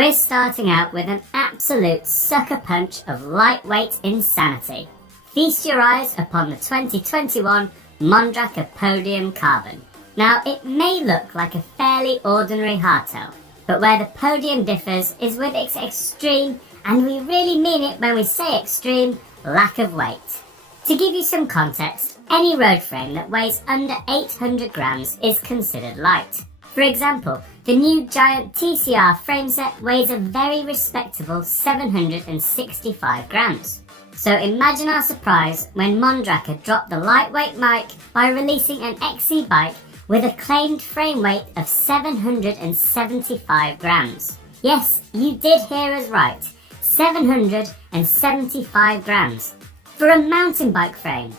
We're starting out with an absolute sucker punch of lightweight insanity. Feast your eyes upon the 2021 Mondraker Podium Carbon. Now, it may look like a fairly ordinary hardtail, but where the Podium differs is with its extreme, and we really mean it when we say extreme, lack of weight. To give you some context, any road frame that weighs under 800 grams is considered light. For example, the new giant TCR frame set weighs a very respectable 765 grams. So imagine our surprise when Mondraker dropped the lightweight mic by releasing an XC bike with a claimed frame weight of 775 grams. Yes, you did hear us right, 775 grams. For a mountain bike frame.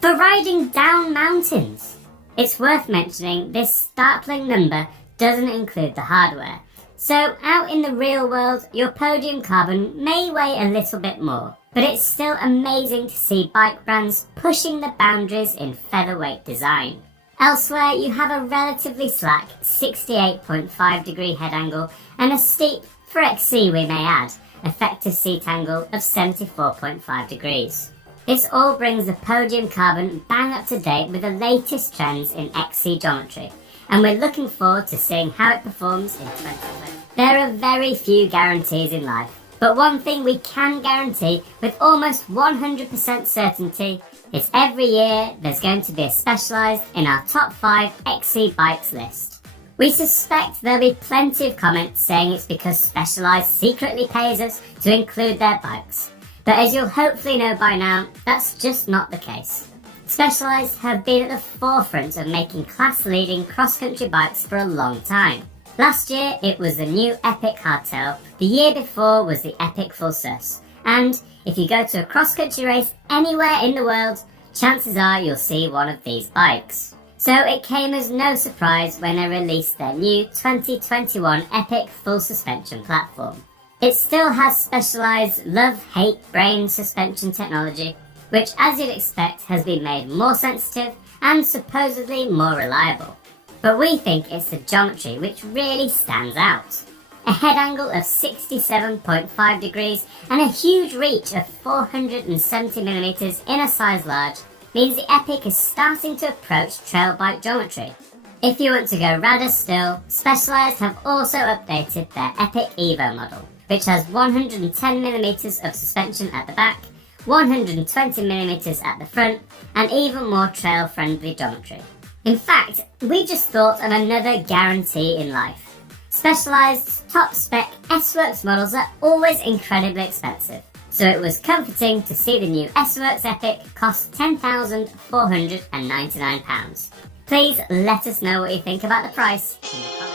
For riding down mountains. It's worth mentioning this startling number doesn't include the hardware. So out in the real world, your Podium Carbon may weigh a little bit more, but it's still amazing to see bike brands pushing the boundaries in featherweight design. Elsewhere, you have a relatively slack 68.5 degree head angle and a steep, for XC we may add, effective seat angle of 74.5 degrees. This all brings the Podium Carbon bang up to date with the latest trends in XC geometry, and we're looking forward to seeing how it performs in 2020. There are very few guarantees in life, but one thing we can guarantee with almost 100% certainty is every year there's going to be a Specialized in our top 5 XC bikes list. We suspect there'll be plenty of comments saying it's because Specialized secretly pays us to include their bikes. But as you'll hopefully know by now, that's just not the case. Specialized have been at the forefront of making class-leading cross-country bikes for a long time. Last year it was the new Epic hardtail, the year before was the Epic Full Sus, and if you go to a cross-country race anywhere in the world, chances are you'll see one of these bikes. So it came as no surprise when they released their new 2021 Epic Full Suspension platform. It still has Specialized love-hate brain suspension technology, which as you'd expect has been made more sensitive and supposedly more reliable. But we think it's the geometry which really stands out. A head angle of 67.5 degrees and a huge reach of 470mm in a size large means the Epic is starting to approach trail bike geometry. If you want to go radder still, Specialized have also updated their Epic Evo model, which has 110mm of suspension at the back, 120mm at the front, and even more trail-friendly geometry. In fact, we just thought of another guarantee in life. Specialized's top-spec S-Works models are always incredibly expensive, so it was comforting to see the new S-Works Epic cost £10,499. Please let us know what you think about the price in the comments.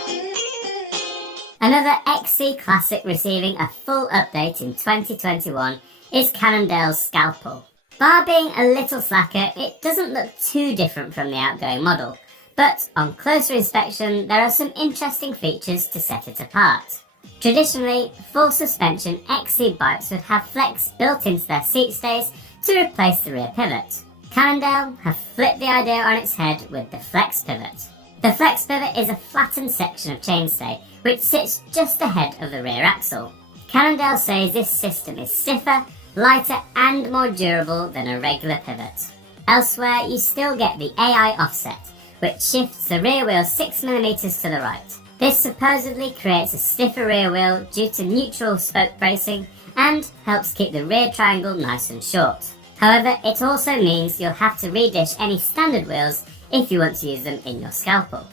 Another XC classic receiving a full update in 2021 is Cannondale's Scalpel. Bar being a little slacker, it doesn't look too different from the outgoing model, but on closer inspection there are some interesting features to set it apart. Traditionally, full suspension XC bikes would have flex built into their seat stays to replace the rear pivot. Cannondale have flipped the idea on its head with the flex pivot. The flex pivot is a flattened section of chainstay which sits just ahead of the rear axle. Cannondale says this system is stiffer, lighter and more durable than a regular pivot. Elsewhere you still get the AI offset, which shifts the rear wheel 6mm to the right. This supposedly creates a stiffer rear wheel due to neutral spoke bracing and helps keep the rear triangle nice and short. However, it also means you'll have to redish any standard wheels if you want to use them in your Scalpel.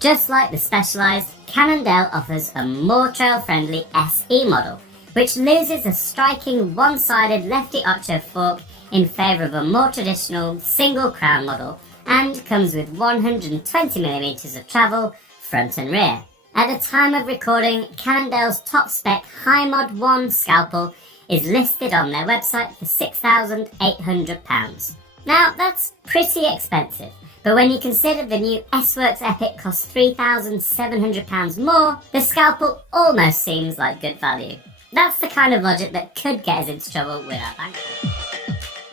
Just like the Specialized, Cannondale offers a more trail-friendly SE model, which loses a striking one-sided lefty ocho fork in favour of a more traditional single crown model and comes with 120mm of travel front and rear. At the time of recording, Cannondale's top-spec High Mod 1 Scalpel is listed on their website for £6,800. Now, that's pretty expensive, but when you consider the new S-Works Epic costs £3,700 more, the Scalpel almost seems like good value. That's the kind of logic that could get us into trouble with our bank.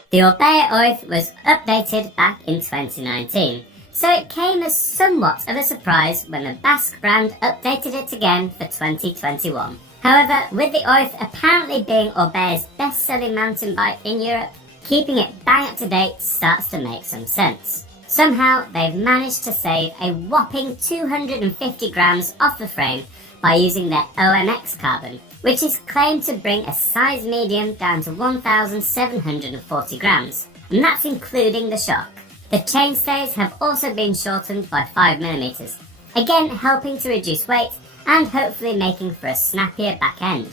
The Orbea Oath was updated back in 2019, so it came as somewhat of a surprise when the Basque brand updated it again for 2021. However, with the Oith apparently being Orbea's best-selling mountain bike in Europe, keeping it bang up to date starts to make some sense. Somehow, they've managed to save a whopping 250 grams off the frame by using their OMX carbon, which is claimed to bring a size medium down to 1,740 grams, and that's including the shock. The chainstays have also been shortened by 5mm, again helping to reduce weight and hopefully making for a snappier back end.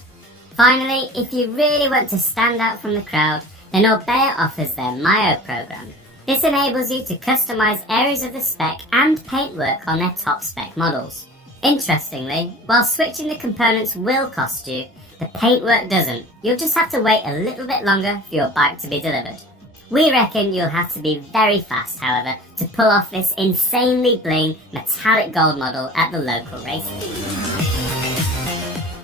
Finally, if you really want to stand out from the crowd, then Orbea offers their Myo program. This enables you to customize areas of the spec and paintwork on their top spec models. Interestingly, while switching the components will cost you, the paintwork doesn't. You'll just have to wait a little bit longer for your bike to be delivered. We reckon you'll have to be very fast, however, to pull off this insanely bling metallic gold model at the local race meet.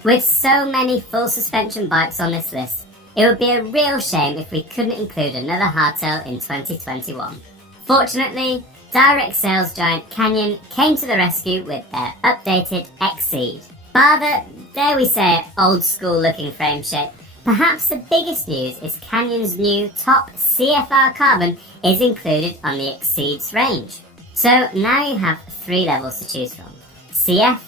With so many full suspension bikes on this list, it would be a real shame if we couldn't include another hardtail in 2021. Fortunately, direct sales giant Canyon came to the rescue with their updated Exceed. Bar the, dare we say, old school looking frame shape, perhaps the biggest news is Canyon's new top CFR carbon is included on the Exceed's range. So now you have 3 levels to choose from: CF,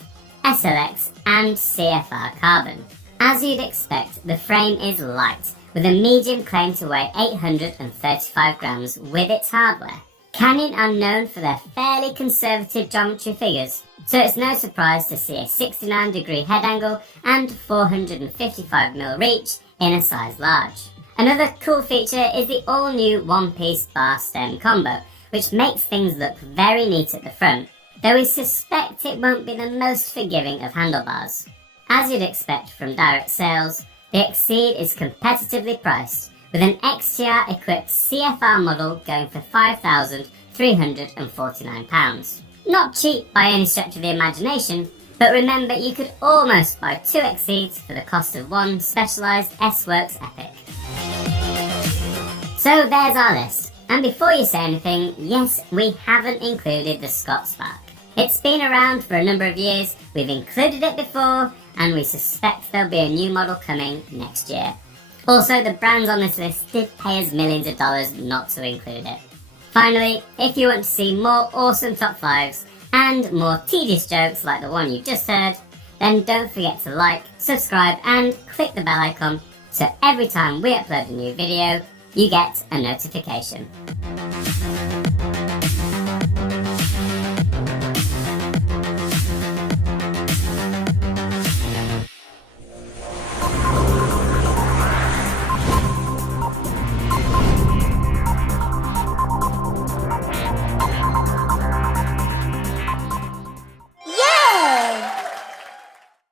SLX and CFR carbon. As you'd expect, the frame is light, with a medium claim to weigh 835 grams with its hardware. Canyon are known for their fairly conservative geometry figures, so it's no surprise to see a 69-degree head angle and 455mm reach in a size large. Another cool feature is the all-new one-piece bar stem combo, which makes things look very neat at the front, though we suspect it won't be the most forgiving of handlebars. As you'd expect from direct sales, the Exceed is competitively priced, with an XTR-equipped CFR model going for £5,349. Not cheap by any stretch of the imagination, but remember you could almost buy 2 Exceeds for the cost of one specialised S-Works Epic. So there's our list, and before you say anything, yes, we haven't included the Scott Spark. It's been around for a number of years, we've included it before, and we suspect there'll be a new model coming next year. Also, the brands on this list did pay us millions of dollars not to include it. Finally, if you want to see more awesome top 5s and more tedious jokes like the one you just heard, then don't forget to like, subscribe and click the bell icon so every time we upload a new video, you get a notification.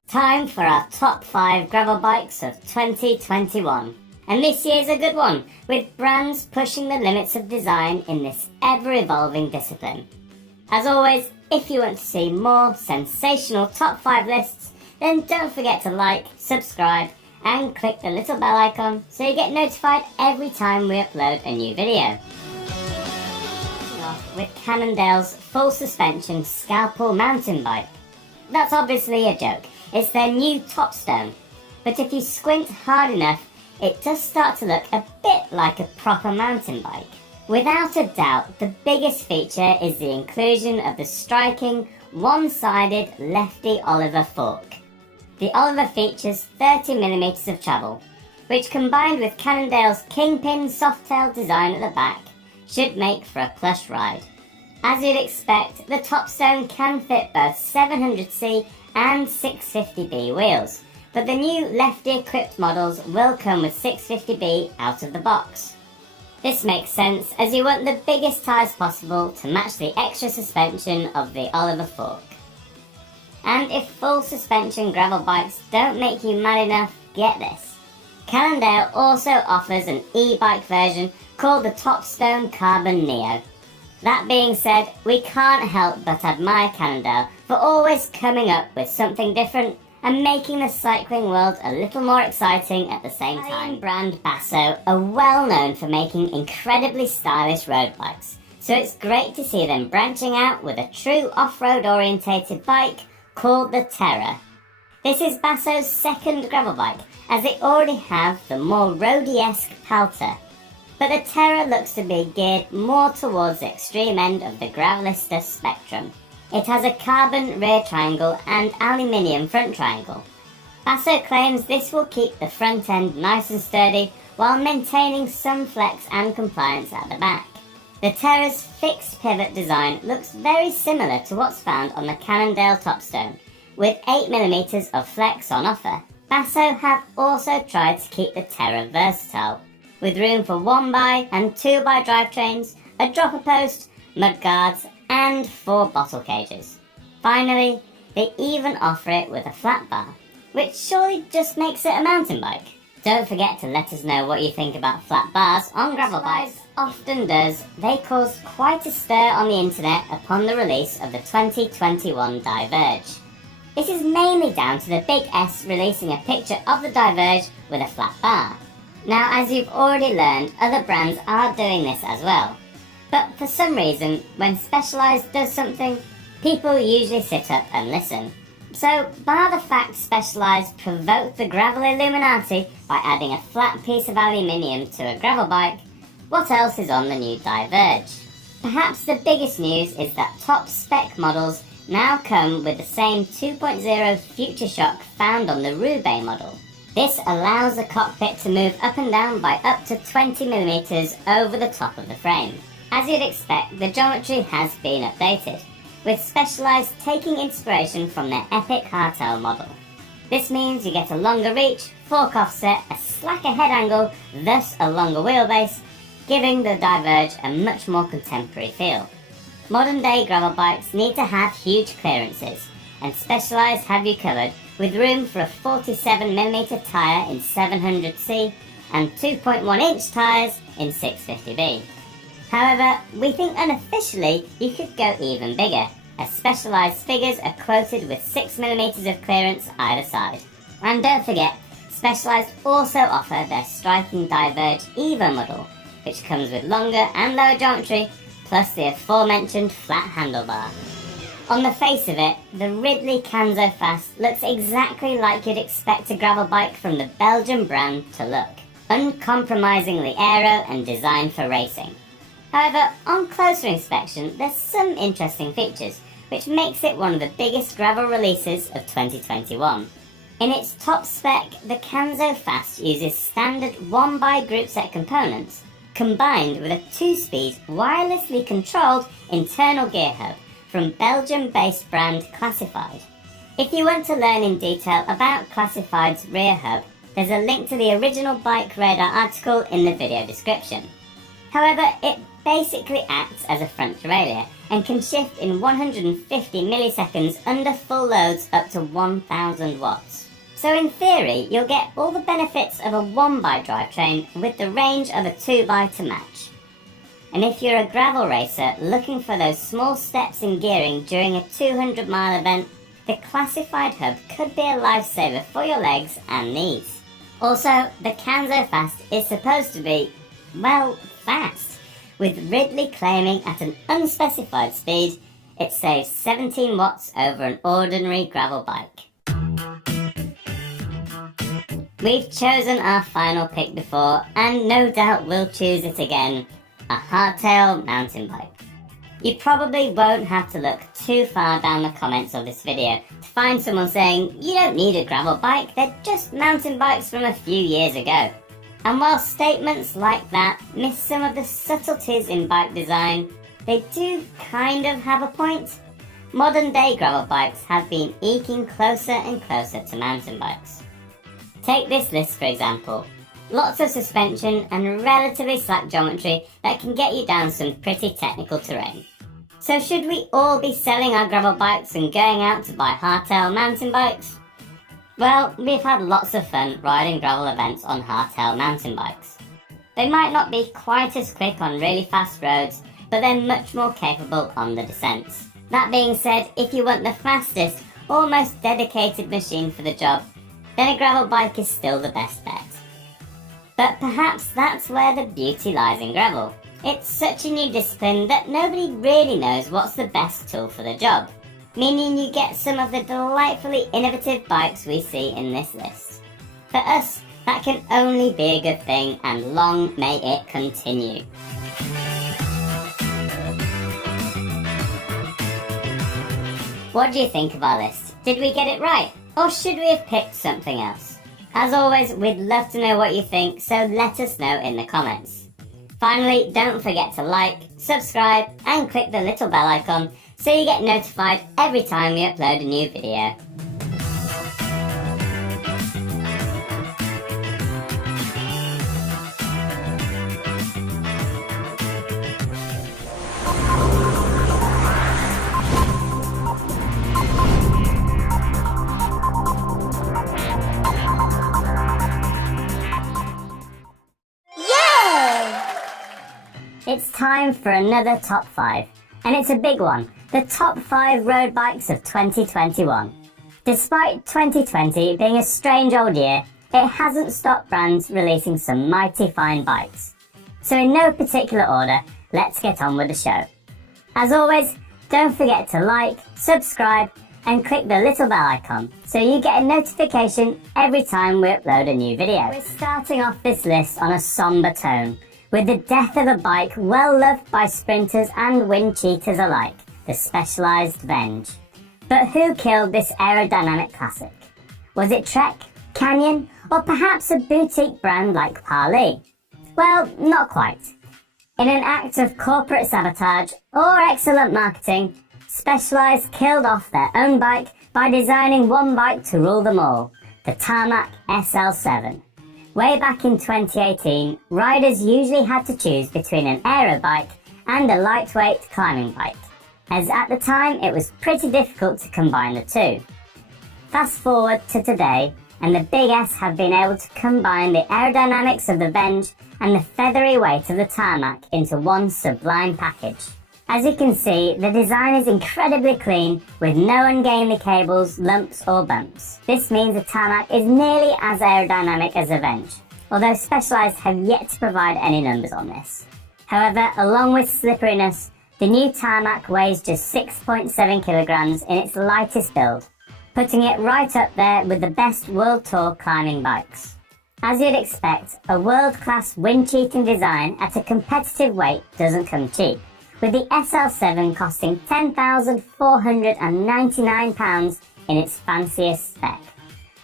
Time for our top 5 gravel bikes of 2021. And this year's a good one, with brands pushing the limits of design in this ever-evolving discipline. As always, if you want to see more sensational top 5 lists, then don't forget to like, subscribe and click the little bell icon so you get notified every time we upload a new video. Starting off with Cannondale's full suspension Scalpel mountain bike. That's obviously a joke. It's their new top stone, but if you squint hard enough, it does start to look a bit like a proper mountain bike. Without a doubt, the biggest feature is the inclusion of the striking, one-sided lefty Oliver fork. The Oliver features 30mm of travel, which combined with Cannondale's Kingpin Softail design at the back, should make for a plush ride. As you'd expect, the top stone can fit both 700C and 650B wheels, but the new lefty-equipped models will come with 650B out of the box. This makes sense as you want the biggest tyres possible to match the extra suspension of the Oliver fork. And if full suspension gravel bikes don't make you mad enough, get this. Cannondale also offers an e-bike version called the Topstone Carbon Neo. That being said, we can't help but admire Cannondale for always coming up with something different and making the cycling world a little more exciting at the same time. Italian brand Basso are well known for making incredibly stylish road bikes, so it's great to see them branching out with a true off-road orientated bike called the Terra. This is Basso's second gravel bike, as they already have the more roadie-esque Palter. But the Terra looks to be geared more towards the extreme end of the Gravelista spectrum. It has a carbon rear triangle and aluminium front triangle. Basso claims this will keep the front end nice and sturdy while maintaining some flex and compliance at the back. The Terra's fixed pivot design looks very similar to what's found on the Cannondale Topstone, with 8mm of flex on offer. Basso have also tried to keep the Terra versatile, with room for 1x and 2x drivetrains, a dropper post, mudguards, and 4 bottle cages. Finally, they even offer it with a flat bar, which surely just makes it a mountain bike. Don't forget to let us know what you think about flat bars on gravel bikes. Often does, they caused quite a stir on the internet upon the release of the 2021 Diverge. This is mainly down to the Big S releasing a picture of the Diverge with a flat bar. Now, as you've already learned, other brands are doing this as well. But for some reason, when Specialized does something, people usually sit up and listen. So, bar the fact Specialized provoked the gravel Illuminati by adding a flat piece of aluminium to a gravel bike, what else is on the new Diverge? Perhaps the biggest news is that top spec models now come with the same 2.0 Future Shock found on the Roubaix model. This allows the cockpit to move up and down by up to 20mm over the top of the frame. As you'd expect, the geometry has been updated, with Specialized taking inspiration from their epic hardtail model. This means you get a longer reach, fork offset, a slacker head angle, thus a longer wheelbase, giving the Diverge a much more contemporary feel. Modern day gravel bikes need to have huge clearances, and Specialized have you covered with room for a 47mm tyre in 700C and 2.1-inch tyres in 650B. However, we think unofficially you could go even bigger, as Specialized figures are quoted with 6mm of clearance either side. And don't forget, Specialized also offer their striking Diverge Evo model, which comes with longer and lower geometry, plus the aforementioned flat handlebar. On the face of it, the Ridley Canzo Fast looks exactly like you'd expect a gravel bike from the Belgian brand to look, uncompromisingly aero and designed for racing. However, on closer inspection, there's some interesting features, which makes it one of the biggest gravel releases of 2021. In its top spec, the Canzo Fast uses standard 1x group set components, combined with a 2-speed, wirelessly controlled internal gear hub from Belgium-based brand Classified. If you want to learn in detail about Classified's rear hub, there's a link to the original Bike Radar article in the video description. However, it basically acts as a front derailleur and can shift in 150 milliseconds under full loads up to 1000 watts. So in theory, you'll get all the benefits of a 1x drivetrain with the range of a 2x to match. And if you're a gravel racer looking for those small steps in gearing during a 200-mile event, the Classified hub could be a lifesaver for your legs and knees. Also, the Canzo Fast is supposed to be, well, fast, with Ridley claiming at an unspecified speed it saves 17 watts over an ordinary gravel bike. We've chosen our final pick before, and no doubt we'll choose it again, a hardtail mountain bike. You probably won't have to look too far down the comments of this video to find someone saying, you don't need a gravel bike, they're just mountain bikes from a few years ago. And while statements like that miss some of the subtleties in bike design, they do kind of have a point. Modern day gravel bikes have been eking closer and closer to mountain bikes. Take this list for example. Lots of suspension and relatively slack geometry that can get you down some pretty technical terrain. So should we all be selling our gravel bikes and going out to buy hardtail mountain bikes? Well, we've had lots of fun riding gravel events on hardtail mountain bikes. They might not be quite as quick on really fast roads, but they're much more capable on the descents. That being said, if you want the fastest, almost dedicated machine for the job, then a gravel bike is still the best bet. But perhaps that's where the beauty lies in gravel. It's such a new discipline that nobody really knows what's the best tool for the job. meaning you get some of the delightfully innovative bikes we see in this list. For us, that can only be a good thing, and long may it continue. What do you think of our list? Did we get it right? Or should we have picked something else? As always, we'd love to know what you think, so let us know in the comments. Finally, don't forget to like, subscribe, and click the little bell icon so you get notified every time we upload a new video. It's time for another top 5, and it's a big one, the top 5 road bikes of 2021. Despite 2020 being a strange old year, it hasn't stopped brands releasing some mighty fine bikes. So in no particular order, let's get on with the show. As always, don't forget to like, subscribe, and click the little bell icon so you get a notification every time we upload a new video. We're starting off this list on a somber tone, with the death of a bike well loved by sprinters and wind cheaters alike, the Specialized Venge. But who killed this aerodynamic classic? Was it Chek, Canyon, or perhaps a boutique brand like Parley? Well, not quite. In an act of corporate sabotage or excellent marketing, Specialized killed off their own bike by designing one bike to rule them all, the Tarmac SL7. Way back in 2018, riders usually had to choose between an aero bike and a lightweight climbing bike, as at the time it was pretty difficult to combine the two. Fast forward to today, and the Big S have been able to combine the aerodynamics of the Venge and the feathery weight of the Tarmac into one sublime package. As you can see, the design is incredibly clean, with no ungainly cables, lumps or bumps. This means the Tarmac is nearly as aerodynamic as the Venge, although Specialized have yet to provide any numbers on this. However, along with slipperiness, the new Tarmac weighs just 6.7 kilograms in its lightest build, putting it right up there with the best World Tour climbing bikes. As you'd expect, a world-class wind-cheating design at a competitive weight doesn't come cheap, with the SL7 costing £10,499 in its fanciest spec.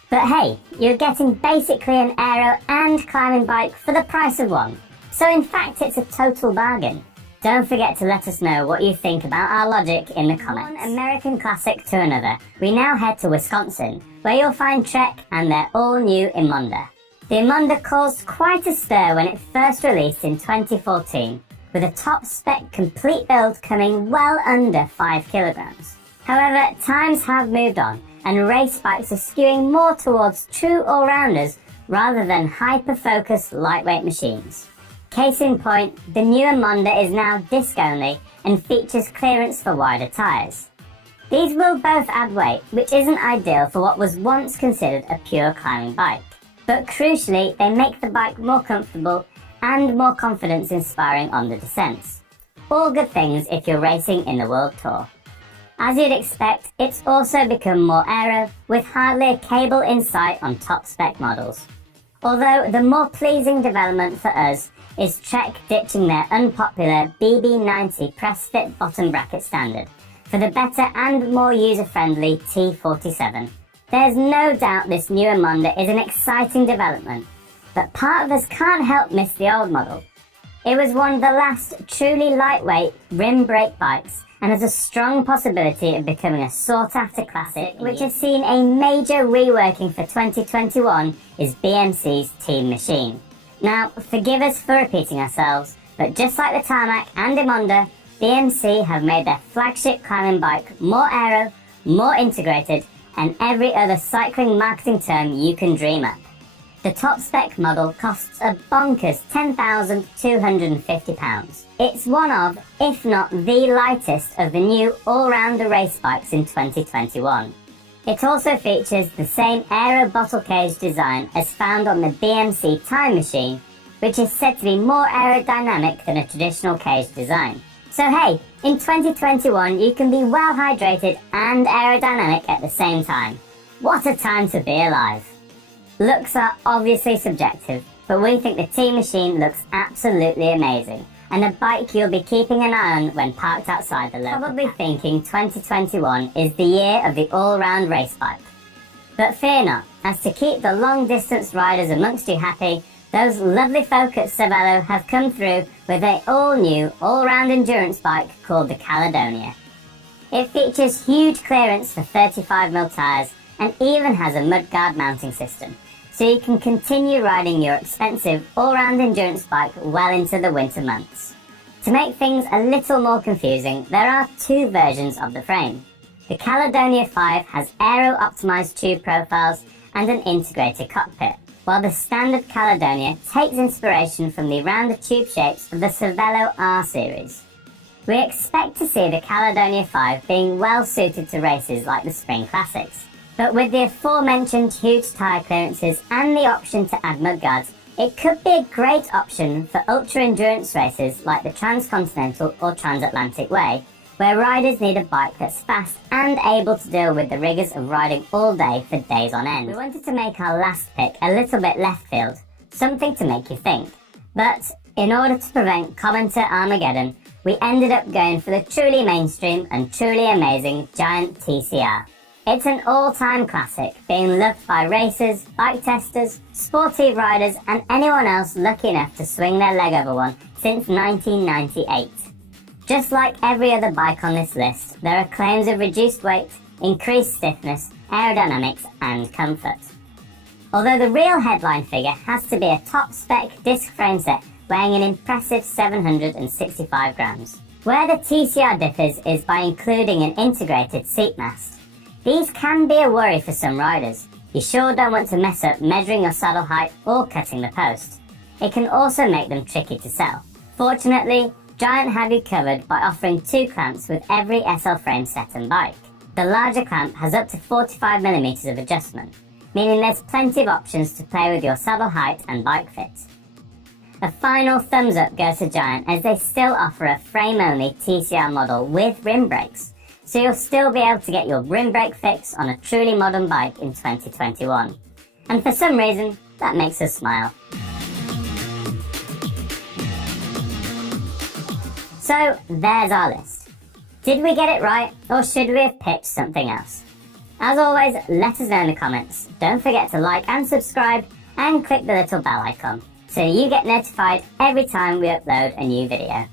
But hey, you're getting basically an aero and climbing bike for the price of one. So in fact, it's a total bargain. Don't forget to let us know what you think about our logic in the comments. One American classic to another, we now head to Wisconsin, where you'll find Chek and their all-new Emonda. The Emonda caused quite a stir when it first released in 2014, with a top-spec complete build coming well under 5 kilograms. However, times have moved on, and race bikes are skewing more towards true all-rounders rather than hyper-focused lightweight machines. Case in point, the new Emonda is now disc-only and features clearance for wider tyres. These will both add weight, which isn't ideal for what was once considered a pure climbing bike. But crucially, they make the bike more comfortable and more confidence-inspiring on the descents. All good things if you're racing in the World Tour. As you'd expect, it's also become more aero, with hardly a cable in sight on top-spec models. Although the more pleasing development for us is Chek ditching their unpopular BB90 press-fit bottom bracket standard for the better and more user-friendly T47. There's no doubt this new Emonda is an exciting development, but part of us can't help miss the old model. It was one of the last truly lightweight rim brake bikes and has a strong possibility of becoming a sought-after classic, which has seen a major reworking for 2021 is BMC's Team Machine. Now, forgive us for repeating ourselves, but just like the Tarmac and Emonda, BMC have made their flagship climbing bike more aero, more integrated, and every other cycling marketing term you can dream up. The top-spec model costs a bonkers £10,250. It's one of, if not the lightest of the new all-rounder race bikes in 2021. It also features the same aero bottle cage design as found on the BMC Time Machine, which is said to be more aerodynamic than a traditional cage design. So hey, in 2021 you can be well hydrated and aerodynamic at the same time. What a time to be alive! Looks are obviously subjective, but we think the T-Machine looks absolutely amazing, and a bike you'll be keeping an eye on when parked outside the local. Probably thinking 2021 is the year of the all-round race bike. But fear not, as to keep the long-distance riders amongst you happy, those lovely folk at Cervelo have come through with an all-new, all-round endurance bike called the Caledonia. It features huge clearance for 35mm tyres and even has a mudguard mounting system, so you can continue riding your expensive all-round endurance bike well into the winter months. To make things a little more confusing, there are two versions of the frame. The Caledonia-5 has aero-optimised tube profiles and an integrated cockpit, while the standard Caledonia takes inspiration from the rounder tube shapes of the Cervelo-R series. We expect to see the Caledonia-5 being well suited to races like the Spring Classics, but with the aforementioned huge tyre clearances and the option to add mudguards, it could be a great option for ultra-endurance races like the Transcontinental or Transatlantic Way, where riders need a bike that's fast and able to deal with the rigours of riding all day for days on end. We wanted to make our last pick a little bit left field, something to make you think. But in order to prevent commenter Armageddon, we ended up going for the truly mainstream and truly amazing Giant TCR. It's an all-time classic, being loved by racers, bike testers, sporty riders and anyone else lucky enough to swing their leg over one since 1998. Just like every other bike on this list, there are claims of reduced weight, increased stiffness, aerodynamics and comfort. Although the real headline figure has to be a top-spec disc frame set weighing an impressive 765 grams. Where the TCR differs is by including an integrated seat mast. These can be a worry for some riders. You sure don't want to mess up measuring your saddle height or cutting the post. It can also make them tricky to sell. Fortunately, Giant have you covered by offering 2 clamps with every SL frame set and bike. The larger clamp has up to 45mm of adjustment, meaning there's plenty of options to play with your saddle height and bike fit. A final thumbs up goes to Giant as they still offer a frame-only TCR model with rim brakes, so you'll still be able to get your rim brake fix on a truly modern bike in 2021. And for some reason, that makes us smile. So, there's our list. Did we get it right, or should we have picked something else? As always, let us know in the comments. Don't forget to like and subscribe, and click the little bell icon, so you get notified every time we upload a new video.